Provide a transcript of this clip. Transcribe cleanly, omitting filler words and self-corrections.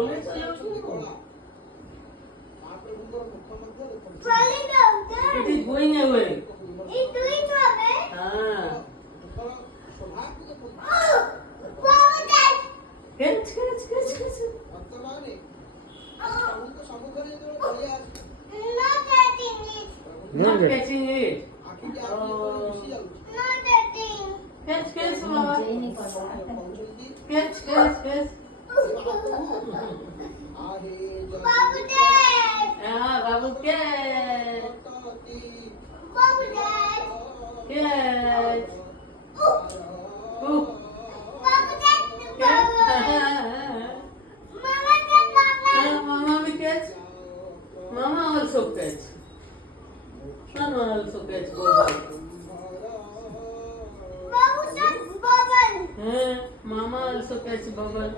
It is going away. It's doing away. Catch. Not catching it. Catch, Baba. Catch. Babu, catch. Catch. Mama will catch. Mama also catch. Mama also catch bubble. Mama also catch bubble.